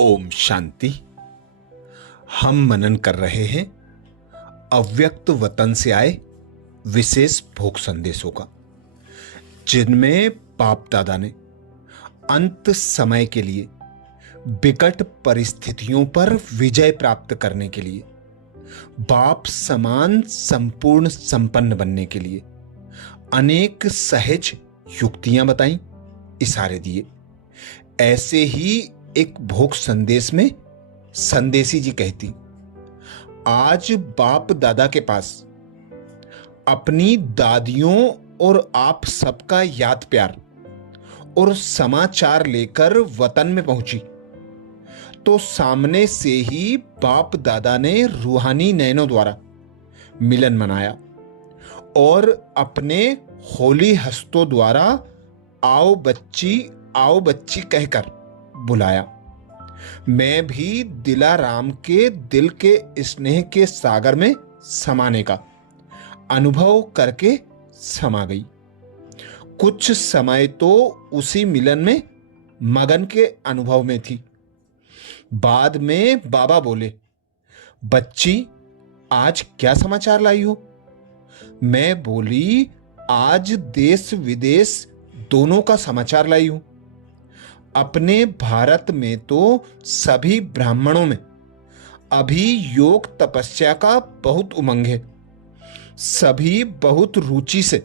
ओम शांति। हम मनन कर रहे हैं अव्यक्त वतन से आए विशेष भोग संदेशों का, जिनमें बाप दादा ने अंत समय के लिए विकट परिस्थितियों पर विजय प्राप्त करने के लिए, बाप समान संपूर्ण संपन्न बनने के लिए अनेक सहज युक्तियां बताई, इशारे दिए। ऐसे ही एक भोग संदेश में संदेशी जी कहती, आज बाप दादा के पास अपनी दादियों और आप सबका याद प्यार और समाचार लेकर वतन में पहुंची तो सामने से ही बाप दादा ने रूहानी नैनों द्वारा मिलन मनाया और अपने होली हस्तों द्वारा आओ बच्ची कहकर बुलाया। मैं भी दिलाराम के दिल के स्नेह के सागर में समाने का अनुभव करके समा गई। कुछ समय तो उसी मिलन में मगन के अनुभव में थी। बाद में बाबा बोले, बच्ची आज क्या समाचार लाई हो? मैं बोली, आज देश विदेश दोनों का समाचार लाई हूं। अपने भारत में तो सभी ब्राह्मणों में अभी योग तपस्या का बहुत उमंग है। सभी बहुत रुचि से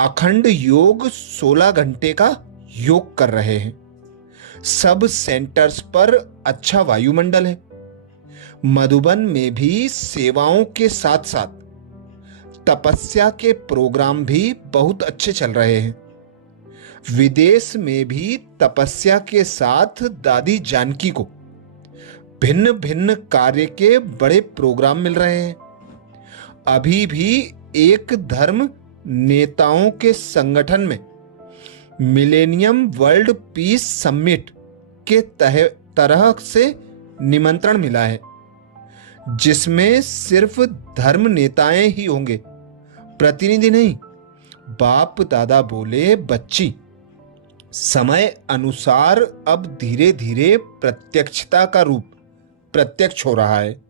अखंड योग 16 घंटे का योग कर रहे हैं। सब सेंटर्स पर अच्छा वायुमंडल है। मधुबन में भी सेवाओं के साथ साथ तपस्या के प्रोग्राम भी बहुत अच्छे चल रहे हैं। विदेश में भी तपस्या के साथ दादी जानकी को भिन्न भिन्न कार्य के बड़े प्रोग्राम मिल रहे हैं। अभी भी एक धर्म नेताओं के संगठन में मिलेनियम वर्ल्ड पीस समिट के तरह से निमंत्रण मिला है, जिसमें सिर्फ धर्म नेताएं ही होंगे, प्रतिनिधि नहीं। बाप दादा बोले, बच्ची समय अनुसार अब धीरे धीरे प्रत्यक्षता का रूप प्रत्यक्ष हो रहा है।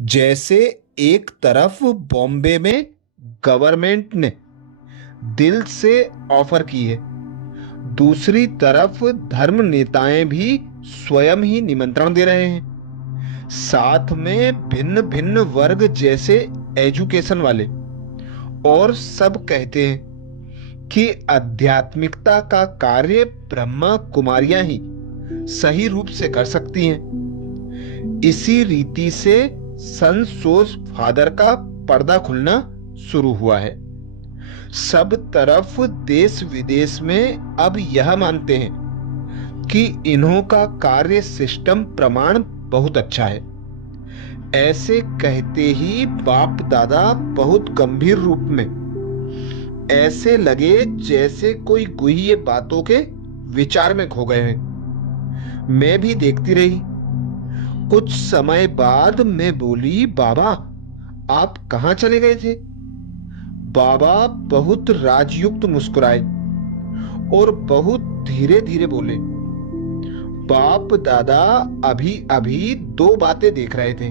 जैसे एक तरफ बॉम्बे में गवर्नमेंट ने दिल से ऑफर की है, दूसरी तरफ धर्म नेताएं भी स्वयं ही निमंत्रण दे रहे हैं। साथ में भिन्न भिन्न वर्ग जैसे एजुकेशन वाले और सब कहते हैं कि आध्यात्मिकता का कार्य ब्रह्मा कुमारियां ही सही रूप से कर सकती हैं। इसी रीति से सन सोज फादर का पर्दा खुलना शुरू हुआ है। सब तरफ देश विदेश में अब यह मानते हैं कि इन्हों का कार्य सिस्टम प्रमाण बहुत अच्छा है। ऐसे कहते ही बाप दादा बहुत गंभीर रूप में ऐसे लगे जैसे कोई गुह्य बातों के विचार में खो गए हैं। मैं भी देखती रही। कुछ समय बाद मैं बोली, बाबा आप कहां चले गए थे? बाबा बहुत राजयुक्त मुस्कुराए और बहुत धीरे धीरे बोले, बाप दादा अभी अभी दो बातें देख रहे थे।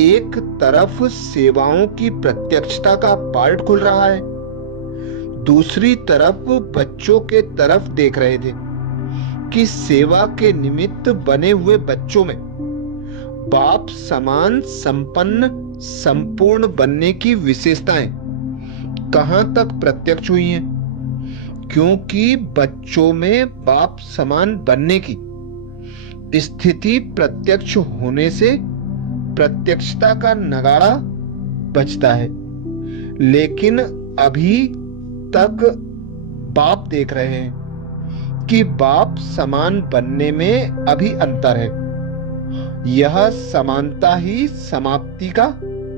एक तरफ सेवाओं की प्रत्यक्षता का पार्ट खुल रहा है, दूसरी तरफ बच्चों के तरफ देख रहे थे कि सेवा के निमित्त बने हुए बच्चों में बाप समान संपन्न संपूर्ण बनने की विशेषताएं कहां तक प्रत्यक्ष हुई हैं। क्योंकि बच्चों में बाप समान बनने की स्थिति प्रत्यक्ष होने से प्रत्यक्षता का नगाड़ा बजता है। लेकिन अभी तक बाप देख रहे हैं कि बाप समान बनने में अभी अंतर है। यह समानता ही समाप्ति का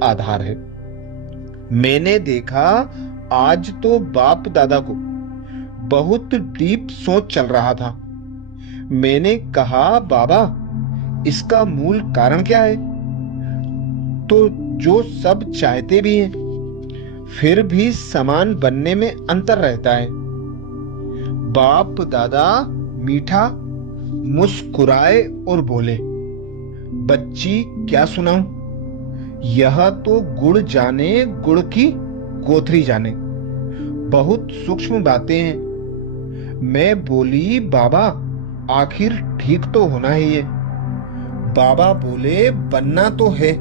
आधार है। मैंने देखा आज तो बाप दादा को बहुत डीप सोच चल रहा था। मैंने कहा, बाबा इसका मूल कारण क्या है? तो जो सब चाहते भी हैं फिर भी समान बनने में अंतर रहता है। बाप दादा मीठा मुस्कुराए और बोले, बच्ची क्या सुनाऊं? यह तो गुड़ जाने गुड़ की कोथरी जाने, बहुत सूक्ष्म बातें हैं। मैं बोली, बाबा आखिर ठीक तो होना ही है। बाबा बोले, बनना तो है,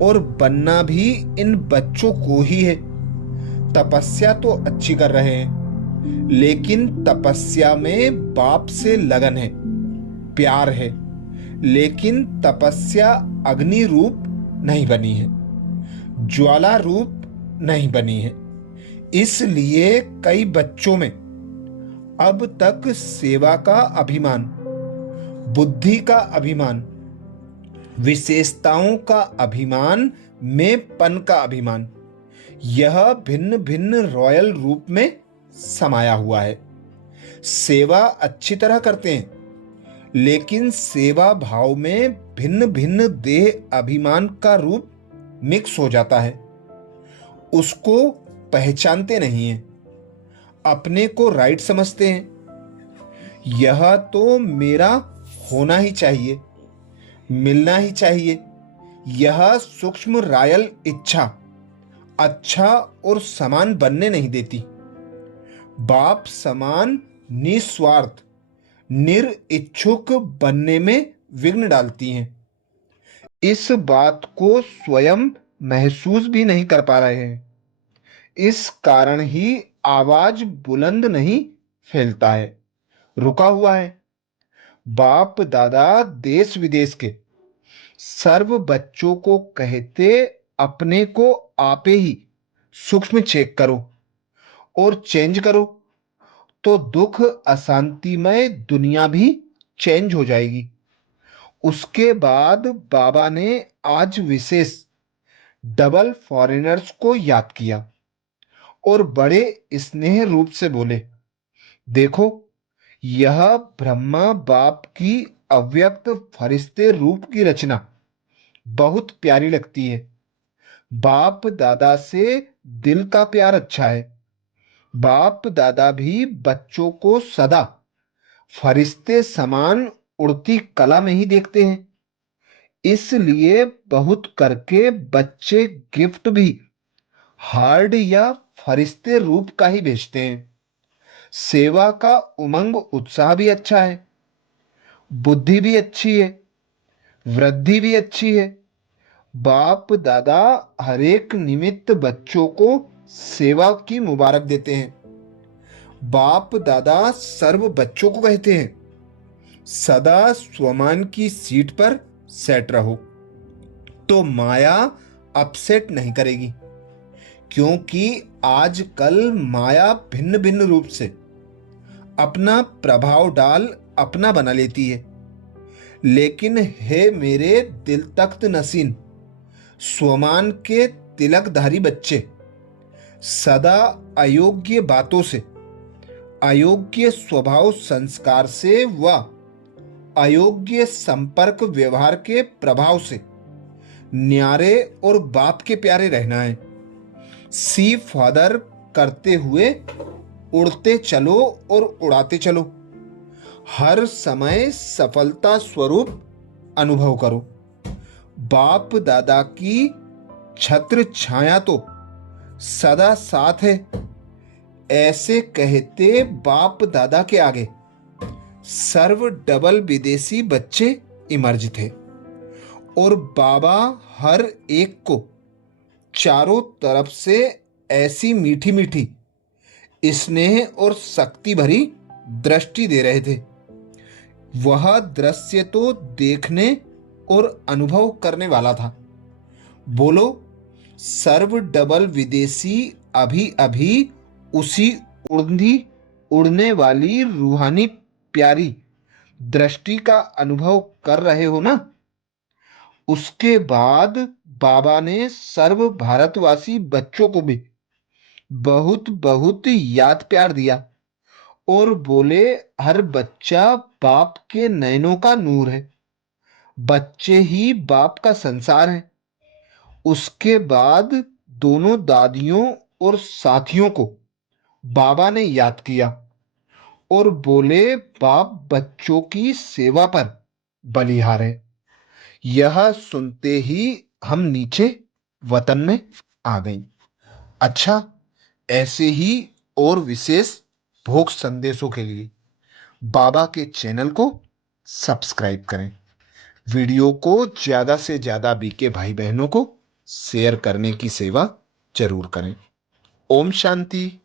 और बनना भी इन बच्चों को ही है। तपस्या तो अच्छी कर रहे हैं, लेकिन तपस्या में बाप से लगन है, प्यार है। लेकिन तपस्या अग्नि रूप नहीं बनी है, ज्वाला रूप नहीं बनी है। इसलिए कई बच्चों में अब तक सेवा का अभिमान, बुद्धि का अभिमान, विशेषताओं का अभिमान, मेंपन का अभिमान, यह भिन्न भिन्न रॉयल रूप में समाया हुआ है। सेवा अच्छी तरह करते हैं, लेकिन सेवा भाव में भिन्न भिन्न देह अभिमान का रूप मिक्स हो जाता है। उसको पहचानते नहीं हैं, अपने को राइट समझते हैं। यह तो मेरा होना ही चाहिए, मिलना ही चाहिए। यह सूक्ष्म रायल इच्छा अच्छा और समान बनने नहीं देती। बाप समान निस्वार्थ निरिच्छुक बनने में विघ्न डालती हैं। इस बात को स्वयं महसूस भी नहीं कर पा रहे हैं। इस कारण ही आवाज बुलंद नहीं फैलता है, रुका हुआ है। बाप दादा देश विदेश के सर्व बच्चों को कहते, अपने को आपे ही सूक्ष्म चेक करो और चेंज करो, तो दुख अशांतिमय दुनिया भी चेंज हो जाएगी। उसके बाद बाबा ने आज विशेष डबल फॉरेनर्स को याद किया और बड़े स्नेह रूप से बोले, देखो यह ब्रह्मा बाप की अव्यक्त फरिश्ते रूप की रचना बहुत प्यारी लगती है। बाप दादा से दिल का प्यार अच्छा है। बाप दादा भी बच्चों को सदा फरिश्ते समान उड़ती कला में ही देखते हैं। इसलिए बहुत करके बच्चे गिफ्ट भी हार्ड या फरिश्ते रूप का ही भेजते हैं। सेवा का उमंग उत्साह भी अच्छा है, बुद्धि भी अच्छी है, वृद्धि भी अच्छी है। बाप दादा हरेक निमित्त बच्चों को सेवा की मुबारक देते हैं। बाप दादा सर्व बच्चों को कहते हैं, सदा स्वमान की सीट पर सेट रहो, तो माया अपसेट नहीं करेगी। क्योंकि आजकल माया भिन्न भिन्न रूप से अपना प्रभाव डाल अपना बना लेती है। लेकिन हे मेरे दिल तख्त नसीन स्वमान के तिलकधारी बच्चे, सदा अयोग्य बातों से, अयोग्य स्वभाव संस्कार से व अयोग्य संपर्क व्यवहार के प्रभाव से न्यारे और बाप के प्यारे रहना है। सी फादर करते हुए उड़ते चलो और उड़ाते चलो। हर समय सफलता स्वरूप अनुभव करो। बाप दादा की छत्र छाया तो सदा साथ है। ऐसे कहते बाप दादा के आगे सर्व डबल विदेशी बच्चे इमर्ज थे, और बाबा हर एक को चारों तरफ से ऐसी मीठी मीठी स्नेह और शक्ति भरी दृष्टि दे रहे थे। वह दृश्य तो देखने और अनुभव करने वाला था। बोलो, सर्व डबल विदेशी अभी अभी उसी उड़ने वाली रूहानी प्यारी दृष्टि का अनुभव कर रहे हो ना? उसके बाद बाबा ने सर्व भारतवासी बच्चों को भी बहुत बहुत याद प्यार दिया और बोले, हर बच्चा बाप के नयनों का नूर है। बच्चे ही बाप का संसार है। उसके बाद दोनों दादियों और साथियों को बाबा ने याद किया और बोले, बाप बच्चों की सेवा पर बलिहारे। यह सुनते ही हम नीचे वतन में आ गई। अच्छा, ऐसे ही और विशेष भोग संदेशों के लिए बाबा के चैनल को सब्सक्राइब करें। वीडियो को ज्यादा से ज्यादा बीके भाई बहनों को शेयर करने की सेवा जरूर करें। ओम शांति।